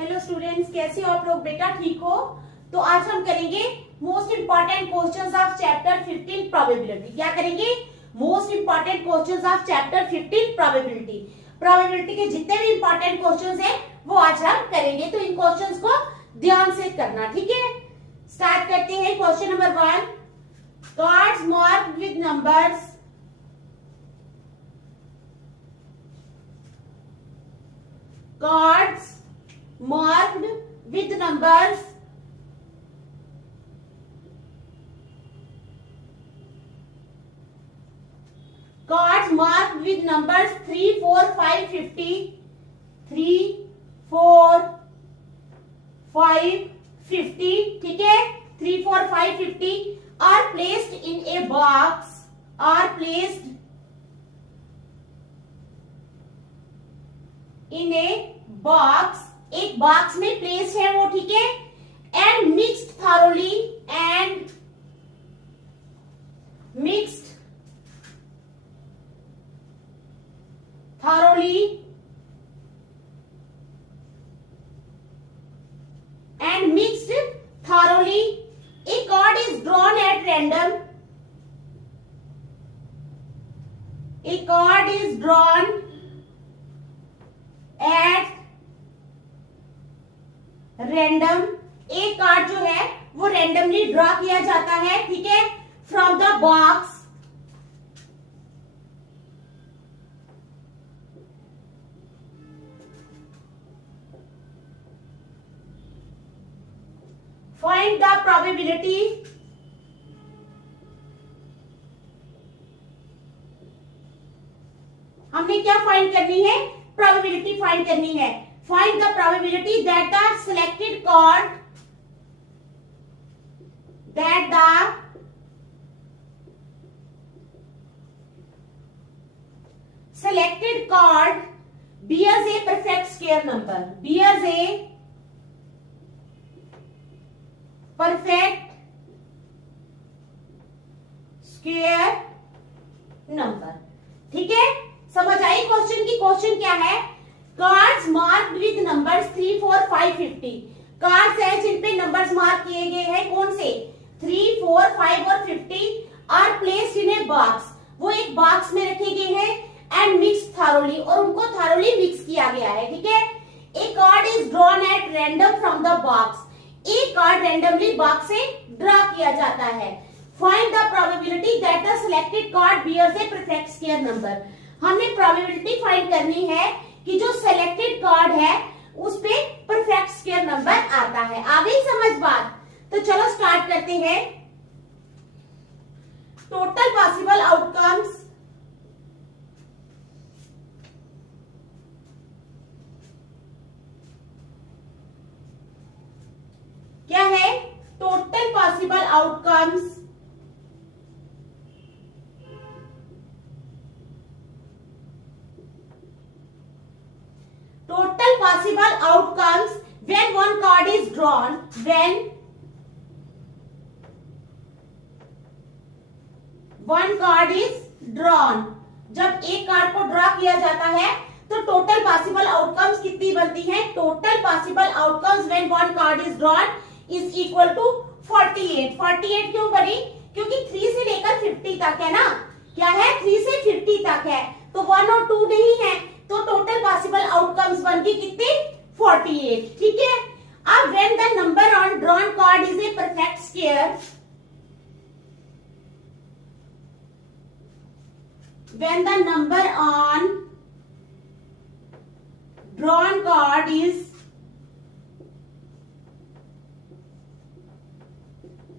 Hello students, कैसे हो आप लोग? बेटा ठीक हो? तो आज हम करेंगे most important questions of chapter 15 probability. क्या करेंगे? Most important questions of chapter 15 probability. Probability के जितने भी इंपॉर्टेंट क्वेश्चंस हैं वो आज हम करेंगे, तो इन क्वेश्चंस को ध्यान से करना, ठीक है? स्टार्ट करते हैं। Question number 1, cards marked with numbers cards marked with numbers cards marked with numbers 3, 4, 5, 50 3, 4, 5, 50, ठीक है? 3, 4, 5, 50 are placed in a box, are placed in a box, एक बॉक्स में प्लेस है वो, ठीक है? And mixed thoroughly, and mixed thoroughly, and mixed thoroughly, A card is drawn at random, A card is drawn at random, एक card जो है वो रैंडमली ड्रॉ किया जाता है, ठीक है? From the box, find the probability, हमने क्या फाइंड करनी है? प्रोबेबिलिटी फाइंड करनी है। Find the probability that the selected card, that the selected card bears a perfect square number, bears a perfect square number, ठीक है? समझ आई क्वेश्चन की? क्वेश्चन क्या है? Cards marked with numbers 3, 4, 5, 50, cards है जिन पे नंबर्स मार्क किए गए हैं, कौन से? 3, 4, 5 और 50 are placed in a box, वो एक बॉक्स में रखे गए हैं, एंड मिक्स्ड थारोली, और उनको थारोली मिक्स किया गया है, ठीक है? A card is drawn at random from the box, एक कार्ड रैंडमली बॉक्स से ड्रॉ किया जाता है। Find the probability that the selected card bears a perfect square number, हमने प्रोबेबिलिटी फाइंड करनी है कि जो सिलेक्टेड कार्ड है उस पे परफेक्ट स्क्वायर नंबर आता है। आ गई समझ बात? तो चलो स्टार्ट करते हैं। टोटल पॉसिबल आउटकम्स, क्या है? Total possible outcomes total possible outcomes when one card is drawn, when one card is drawn, जब एक कार्ड को ड्रॉ किया जाता है तो टोटल पॉसिबल आउटकम्स कितनी बनती है? Total possible outcomes when one card is drawn is equal to 48। 48 क्यों बनी? क्योंकि 3 से लेकर 50 तक है ना, क्या है? 3 से 50 तक है, तो 1 और 2 नहीं है, तो टोटल पॉसिबल आउटकम्स बन के कितने? 48, ठीक है? अब when the number on drawn card is a perfect square, when the number on drawn card is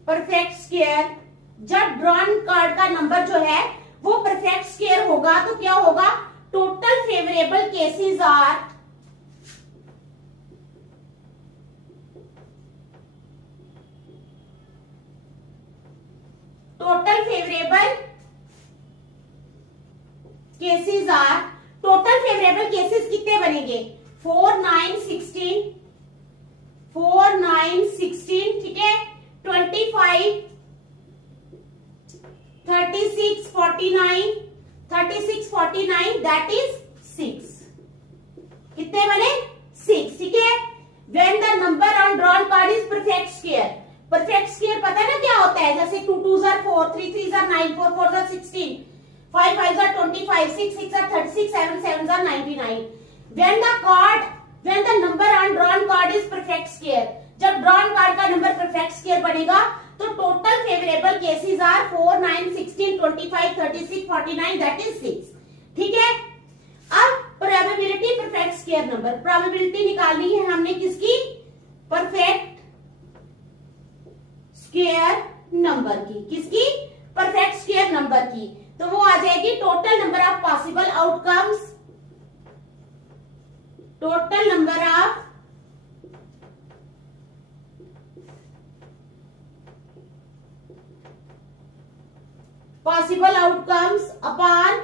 perfect square, जब ड्रॉन कार्ड का नंबर जो है वो परफेक्ट स्क्वायर होगा तो क्या होगा? Total favorable cases are total favorable cases कितने बनेंगे? 4, 9, 16, 4, 9, 16, ठीक है? 25, 36, 49, 36, 49, दैट इज 6। कितने बने? 6, ठीक है? When the number on drawn card is perfect square. Perfect square पता है ना क्या होता है, जैसे 2 2s are 4, 3 3s are 9, 4 4s are 16, 5 5s are 25, 6 6 are 36, 7 7s are 99। when the number on drawn card is perfect square, जब drawn card का number perfect square बनेगा तो total favourable cases are 4 9 16 25 36 49 that is 6। ठीक है, अब probability perfect square number, probability निकालनी है हमने किसकी, परफेक्ट स्क्वायर नंबर की, किसकी, परफेक्ट स्क्वायर नंबर की। तो वो आ जाएगी total number of possible outcomes, total number of possible outcomes upon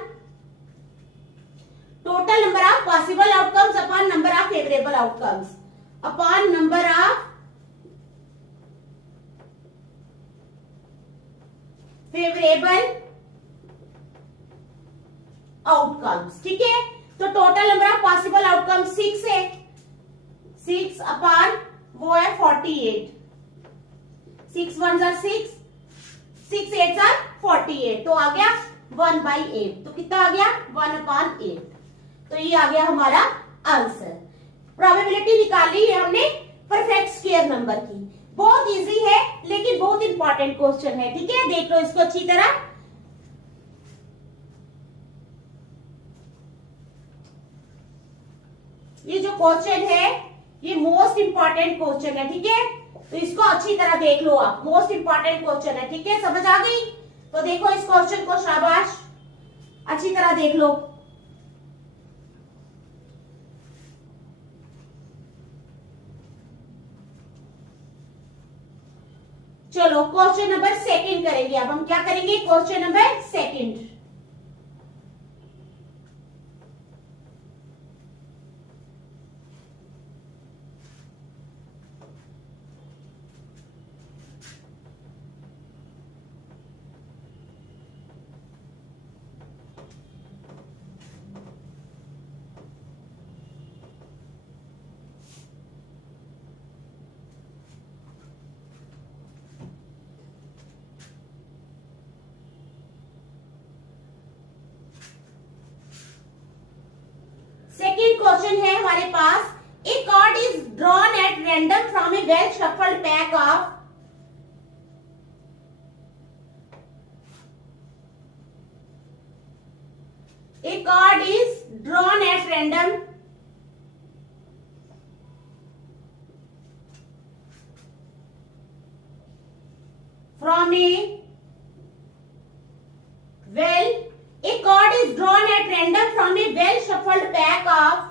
total number of possible outcomes upon number of favorable outcomes, upon number of favorable outcomes। ठीक है, तो total number of possible outcomes 6 है, 6 upon वो है 48, 6 1s are 6, 6 8s are 48, तो आ गया 1/8, तो कितना आ गया 1/8। तो ये आ गया हमारा आंसर। प्रोबेबिलिटी निकाली है हमने परफेक्ट स्क्वायर नंबर की, बहुत इजी है लेकिन बहुत इंपॉर्टेंट क्वेश्चन है। ठीक है, देख लो इसको अच्छी तरह। ये जो क्वेश्चन है ये मोस्ट इंपॉर्टेंट क्वेश्चन है। ठीक है, तो इसको अच्छी तरह देख लो आप, मोस्ट इंपॉर्टेंट क्वेश्चन है। ठीक है, समझ आ गई? तो देखो इस क्वेश्चन को, शाबाश, अच्छी तरह देख लो। चलो क्वेश्चन नंबर सेकंड करेंगे। अब हम क्या करेंगे, question number second. Second question है हमारे पास, a card is drawn at random from a well shuffled pack of, a card is drawn at random from a well, a card is drawn at random from a well shuffled pack of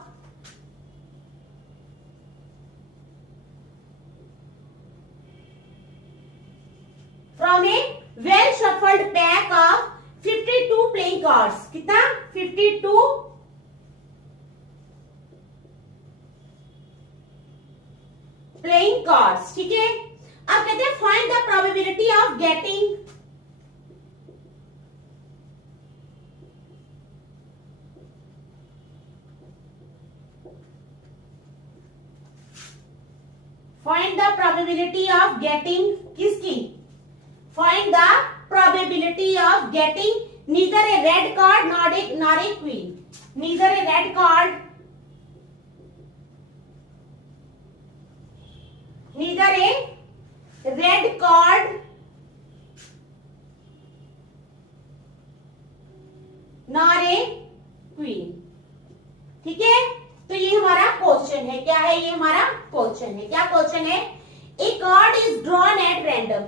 pack of 52 playing cards। कितना, 52 playing cards। ठीक है, अब कहते हैं find the probability of getting find the probability of getting किसकी, find the probability of getting neither a red card nor a queen, neither a red card nor a queen। ठीक है, तो ये हमारा क्वेश्चन है। क्या है, ये हमारा क्वेश्चन है। क्या क्वेश्चन है, a card is drawn at random,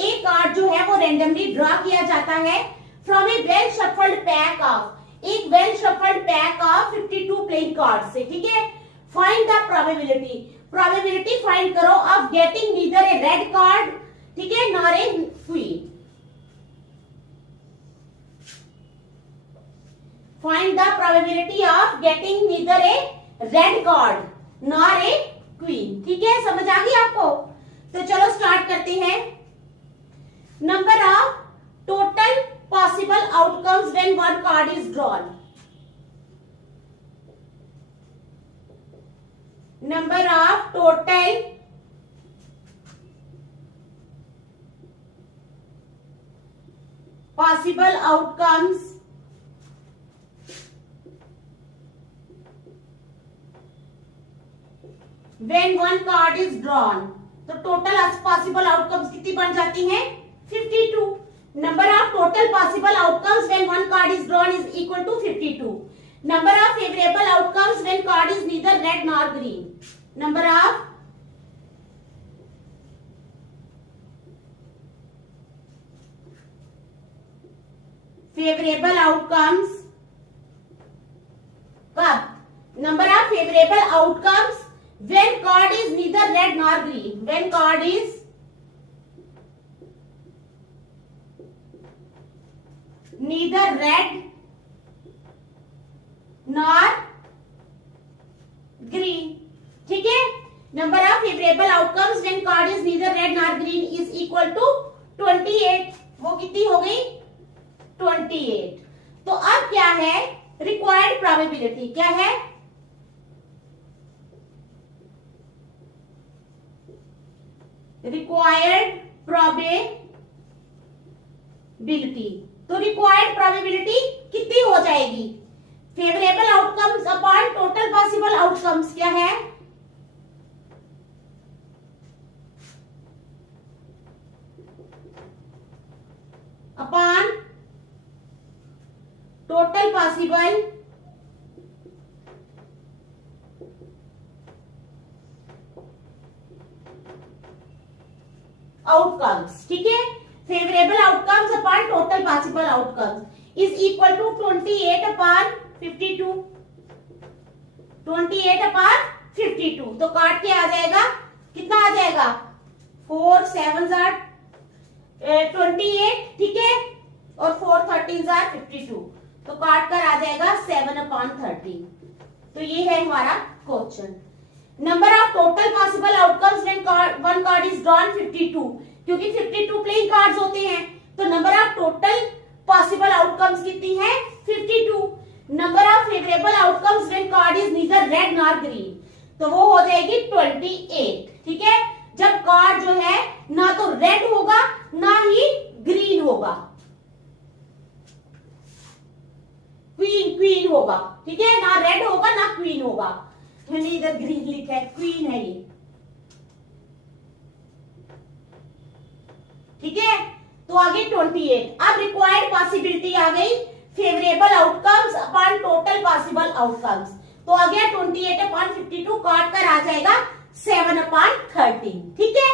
एक कार्ड जो है वो रैंडमली ड्रॉ किया जाता है from a well shuffled pack of, एक well shuffled pack of 52 playing card से। ठीक है, find the probability, probability find करो of getting neither a red card, ठीक है, nor a queen. Find the probability of getting neither a red card nor a queen. ठीक है, समझ आ गई आपको? तो चलो स्टार्ट करते हैं। Number of total possible outcomes when one card is drawn, number of total possible outcomes when one card is drawn, तो टोटल पॉसिबल आउटकम्स कितनी बन जाती हैं 52. Number of total possible outcomes when one card is drawn is equal to 52. Number of favourable outcomes when card is neither red nor green. Number of favourable outcomes कब, number of favourable outcomes when card is neither red nor green. When card is neither red nor green. ठीक है. Number of favorable outcomes when card is neither red nor green is equal to 28. वो कितनी हो गई 28. तो अब क्या है रिक्वायर्ड प्रोबेबिलिटी, क्या है रिक्वायर्ड प्रोबेबिलिटी. तो रिक्वायर्ड प्रोबेबिलिटी कितनी हो जाएगी, favourable outcomes upon total possible outcomes क्या है, अपॉन टोटल पॉसिबल आउटकम्स. ठीक है. Favourable outcomes upon total possible outcomes is equal to 28 upon 52. 28 upon 52. तो काट के आ जाएगा कितना आ जाएगा 4 7 28. ठीक है. और 4 13 52. तो काट कर आ जाएगा 7 अपॉन 30. तो ये है हमारा question. Number of total possible outcomes when one card is drawn 52. क्योंकि 52 प्लेइंग कार्ड्स होते हैं तो number of total possible outcomes कितनी है 52. Number of favourable outcomes when card is neither red nor green, तो वो हो जाएगी 28. ठीक है. जब कार्ड जो है ना तो रेड होगा ना ही ग्रीन होगा, क्वीन होगा. ठीक है. ना रेड होगा ना क्वीन होगा. मैंने इधर ग्रीन लिखा है, क्वीन है ये. ठीक है. तो आगे 28. अब रिक्वायर्ड पॉसिबिलिटी आ गई favourable outcomes upon total possible outcomes. तो आ गया 28 अपॉन 52. काट कर आ जाएगा 7 अपॉन 13. ठीक है.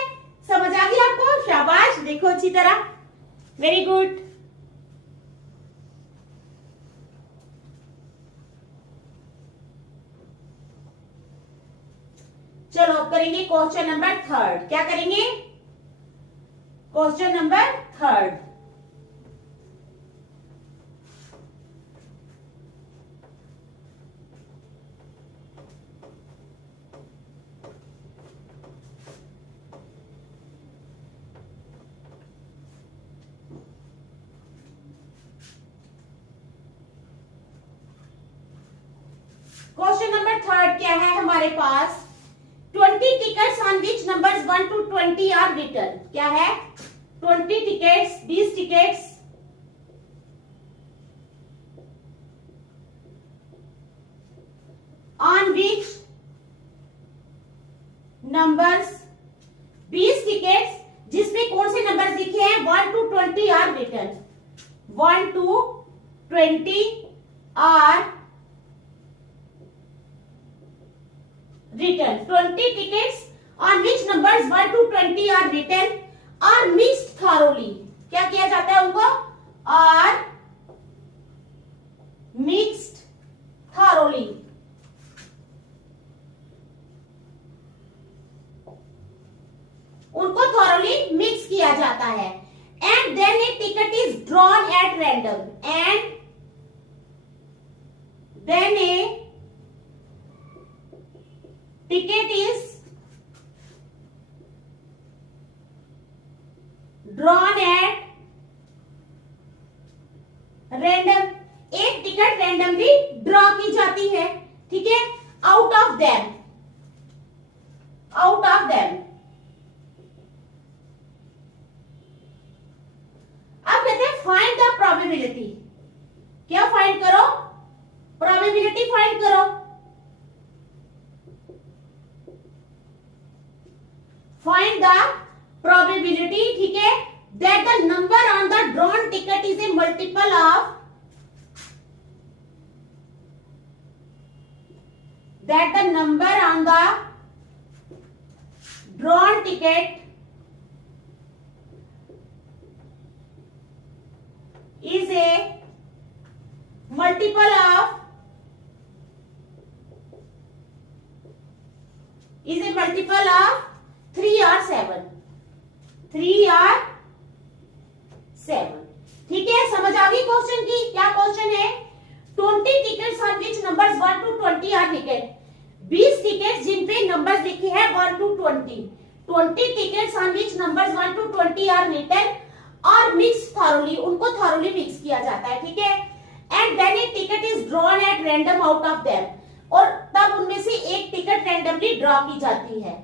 समझ आ गई आपको. शाबाश. देखो अच्छी तरह. Very good. चलो अब करेंगे क्वेश्चन नंबर 3. क्या करेंगे क्वेश्चन नंबर 3. क्वेश्चन नंबर 3 क्या है हमारे पास 20 tickets on which numbers 1 to 20 are written. क्या है 20 tickets 20 tickets on which numbers 20 tickets जिसमें कौन से नंबर लिखे हैं 1 to 20 are written. 1 to 20 are written. 20 tickets on which numbers 1 to 20 are written are mixed thoroughly. क्या किया जाता है उनको are mixed thoroughly. उनको thoroughly mix किया जाता है. And then a ticket is drawn at random. And then a ticket is drawn at random. एक टिकट रैंडमली ड्रॉ की जाती है. ठीक है. Out of them probability find करो। फाइंड द प्रोबेबिलिटी, ठीक है, that the number on the drawn ticket is a multiple of, that the number on the drawn ticket is a multiple of 3 or 7, 3 or 7। ठीक है, समझ आ गई question की? क्या क्वेश्चन है? 20 tickets on which numbers 1 to 20 are ticket. 20 tickets जिन पे नंबर्स लिखे हैं 1 to 20। 20 tickets on which numbers 1 to 20 are written और मिक्स थॉरोली, उनको थॉरोली मिक्स किया जाता है, ठीक है। And then a ticket is drawn at random out of them, और तब उनमें से एक टिकट रैंडमली ड्रॉ की जाती है।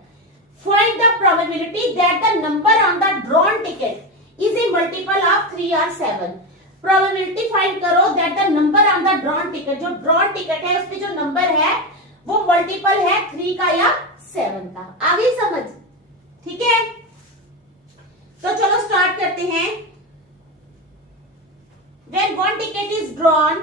Find the probability that the number on the drawn ticket is a multiple of 3 or 7। Probability find करो that the number on the drawn ticket, जो ड्रॉन टिकट है उसमें जो नंबर है वो मल्टीपल है 3 का या 7 का। आ गई समझ? ठीक है, तो चलो स्टार्ट करते हैं। When one ticket is drawn,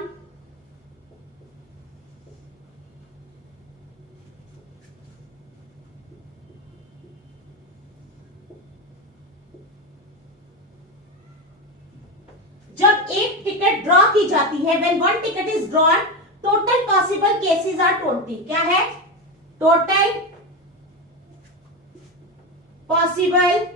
जब एक टिकट ड्रॉ की जाती है, when one ticket is drawn, total possible cases are 20। क्या है? total possible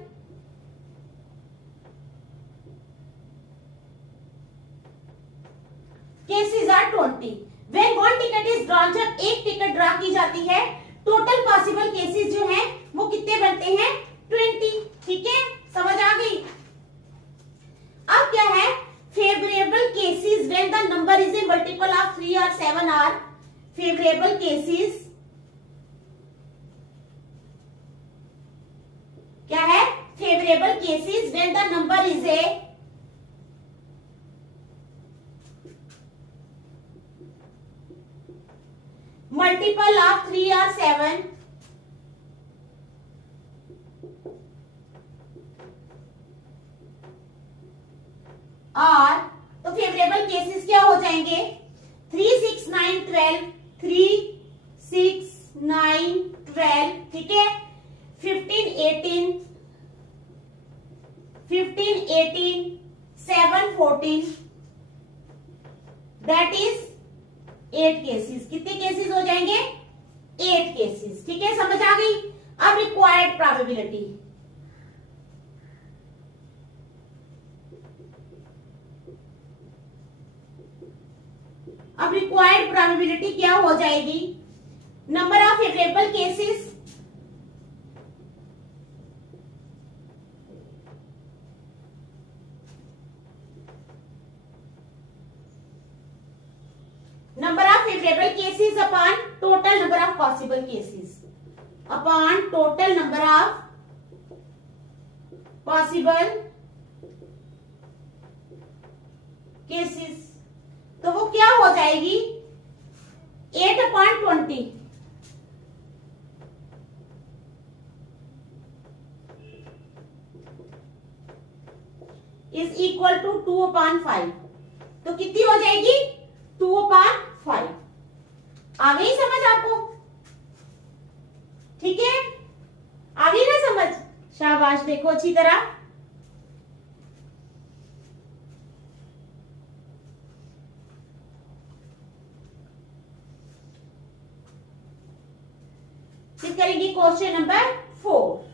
cases are 20। When one ticket is drawn, जब एक टिकट ड्रा की जाती है, टोटल पॉसिबल केसेस जो हैं वो कितने बनते हैं? 20। ठीक है, समझ आ गई? अब क्या है? Favourable cases when the number is a multiple of 3 or 7 are favourable cases. क्या है? Favourable cases when the number is a multiple of 3 or 7 और तो फेवरेबल केसेस क्या हो जाएंगे? 3, 6, 9, 12, 3, 6, 9, 12, ठीक है। 15, 18, 7, 14, दैट इज 8 केसेस। कितने केसेस हो जाएंगे? 8 केसेस। ठीक है, समझ आ गई? अब रिक्वायर्ड प्रोबेबिलिटी, अब रिक्वायर्ड प्रोबेबिलिटी क्या हो जाएगी? Number of favourable cases upon total number of possible cases, upon total number of possible cases, तो वो क्या हो जाएगी? 8/20 इज इक्वल टू 2/5। तो कितनी हो जाएगी? 2/5। आ गई समझ आपको? ठीक है, आ गई ना समझ? शाबाश, देखो अच्छी तरह। फिर करेंगे क्वेश्चन नंबर 4।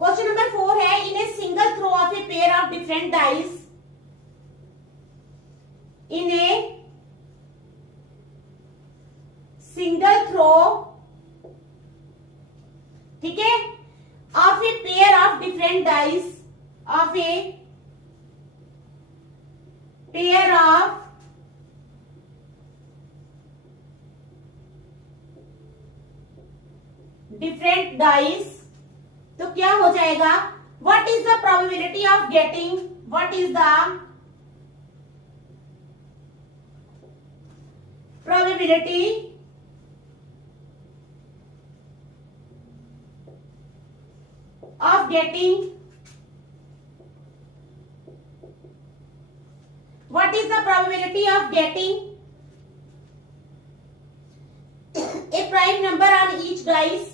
क्वेश्चन नंबर 4 है, in a single throw of a pair of different dice, in a single throw ठीक है, of a pair of different dice, of a pair of different dice, तो क्या हो जाएगा, what is the probability of getting, what is the probability of getting, what is the probability of getting a prime number on each dice,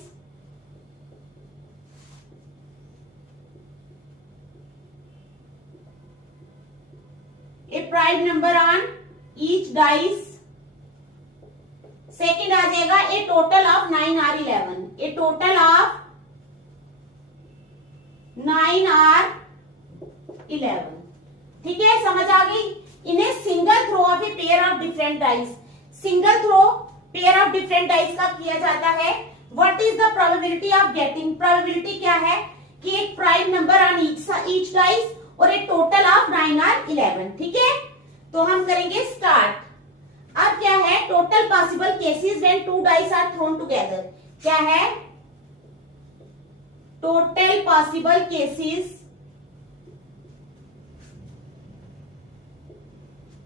a prime number on each dice. Second आ जाएगा a total of 9 और 11, ए total of 9 और 11, ठीक है, समझ आ गई। इन्हें single throw of a pair of different dice, single throw pair of different dice का किया जाता है। What is the probability of getting, probability क्या है कि एक prime number on each dice और एक टोटल ऑफ 9 और 11, ठीक है। तो हम करेंगे स्टार्ट। अब क्या है, total possible cases when two dice are thrown together, क्या है, टोटल पॉसिबल केसेस,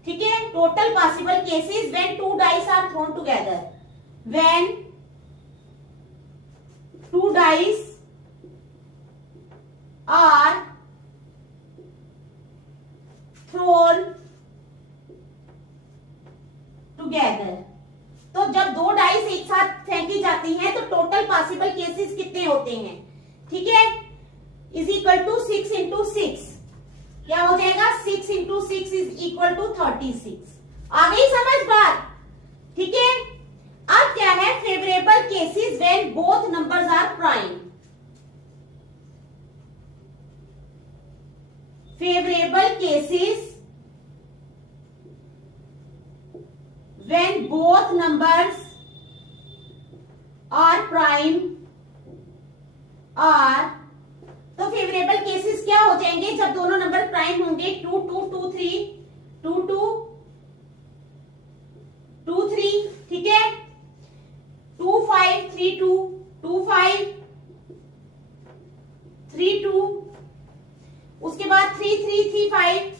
ठीक है, total possible cases when two dice are thrown together, when two dice are thrown together. तो जब दो डाइस एक साथ फेंकी जाती हैं तो टोटल पॉसिबल केसेस कितने होते हैं, ठीक है, इज इक्वल टू 6 इंटू 6, क्या हो जाएगा, 6 इंटू 6 इज इक्वल टू 36। आ गई समझ बात, ठीक है। अब क्या है, favourable cases when both numbers are prime, favourable cases when both numbers are prime are, तो फेवरेबल केसेस क्या हो जाएंगे, जब दोनों नंबर प्राइम होंगे, 2 2 2 3 2 2 2 3, ठीक है, 2 5 3 2 2 5 3 2, उसके बाद 3 3 3 5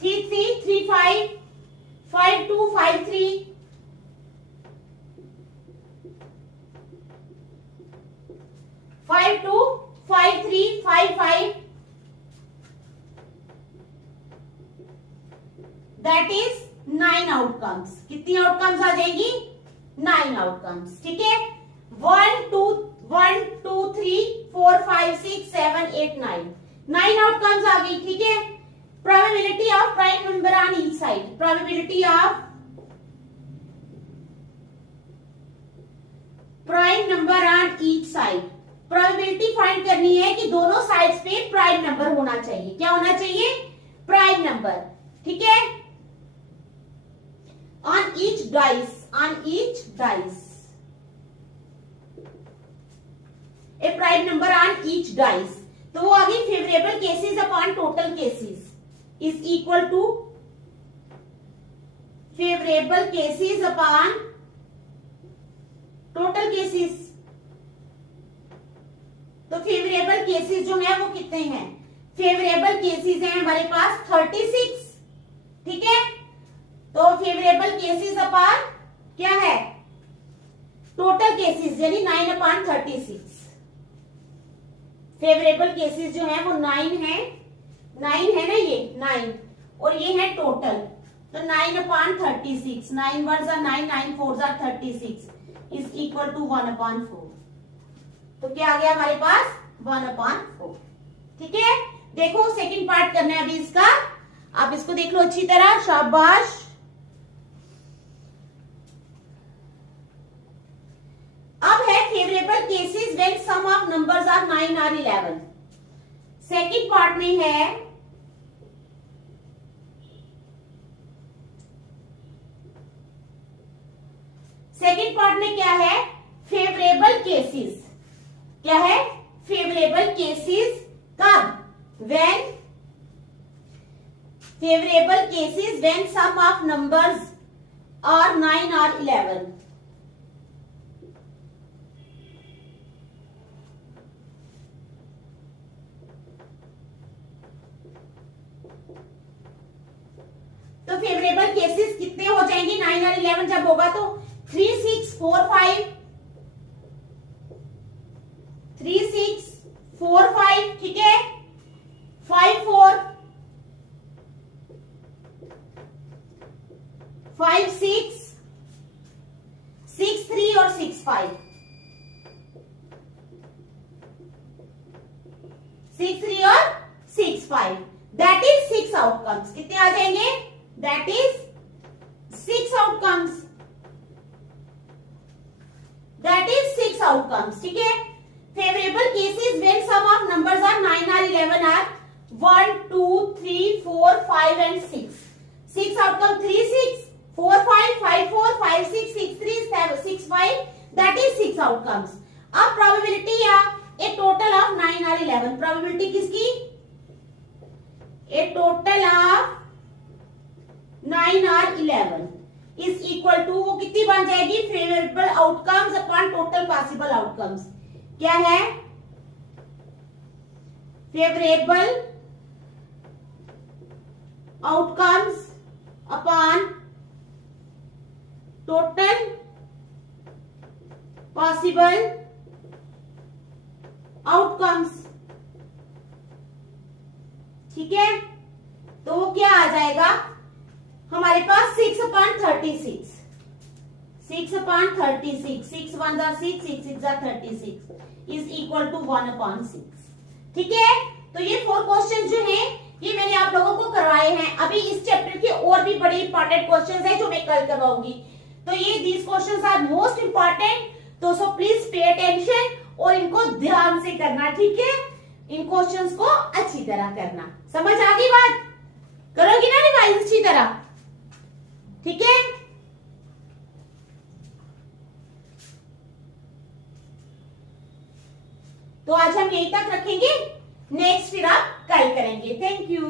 3 3 3 5 5 2 5 3 5 2 5 3 5 5, दैट इज 9 आउटकम्स। कितनी आउटकम्स आ जाएंगी, 9 आउटकम्स, ठीक है। 1 2 1 2 3 4 5 6 7 8 9, 9 आउटकम्स आ गई, ठीक है। Probability of prime number on each side, probability of prime number on each side, probability find करनी है कि दोनों साइड्स पे प्राइम नंबर होना चाहिए, क्या होना चाहिए, प्राइम नंबर, ठीक है। on each dice a prime number on each dice, तो वो आ गई favourable cases upon total cases is equal to favorable cases upon total cases। तो फेवरेबल केसेस जो है वो कितने हैं, फेवरेबल केसेस हैं हमारे पास 36, ठीक है। तो फेवरेबल केसेस अपॉन क्या है, टोटल केसेस, यानी 9 अपॉन 36। फेवरेबल केसेस जो है वो 9 है, 9 है ना, ये 9 और ये है टोटल, तो 9 अपॉन 36, 9 वर्स are 9 9 fours are 36 is equal to 1 upon 4। तो क्या आ गया हमारे पास, 1 अपॉन 4, ठीक है। देखो सेकंड पार्ट करना है अभी इसका, आप इसको देख लो अच्छी तरह, शाबाश। अब है favourable cases when sum of numbers are 9 और 11। सेकंड पार्ट में है पार्ट में क्या है, फेवरेबल केसेस। क्या है, फेवरेबल केसेस कब, when favorable cases when sum of numbers are 9 or 11। तो फेवरेबल केसेस कितने हो जाएंगे, 9 और 11 जब होगा तो 3 6 4 5, 3 6 4 5, ठीक है, 5 4 5 6 6 3 और 6 5, 6 3 और 6 5, दैट इज 6 आउटकम्स। कितने आ जाएंगे, that is 6 outcomes, that is 6 outcomes, ठीक है। Favourable cases when sum of numbers are 9 और 11 are 1 2 3 4 5 and 6। 6 outcome 3 6 4 5 5 4 5 6 6 3 7 6 5, that is 6 outcomes। अब probability या a total of 9 और 11, probability किसकी, a total of 9 और 11 is equal to, वो कितनी बन जाएगी, favorable outcomes upon total possible outcomes। क्या है, favorable outcomes upon total possible outcomes, ठीक है। तो वो क्या आ जाएगा हमारे पास 6/36, 6/36, 6 1 जा 6 6 6 जा 36 इज इक्वल टू 1/6, ठीक है। तो ये 4 क्वेश्चन जो हैं ये मैंने आप लोगों को करवाए हैं। अभी इस चैप्टर के और भी बड़े इंपॉर्टेंट क्वेश्चंस हैं जो मैं कल करवाऊंगी। तो ये these questions are most important, तो सो प्लीज पे अटेंशन और इनको ध्यान से करना, ठीक है। इन क्वेश्चंस को अच्छी तरह करना, समझ आ गई बात, करोगी ना रिवाइज अच्छी तरह, ठीक है। तो आज हम यहीं तक रखेंगे, नेक्स्ट फिर आप कल करेंगे। Thank you.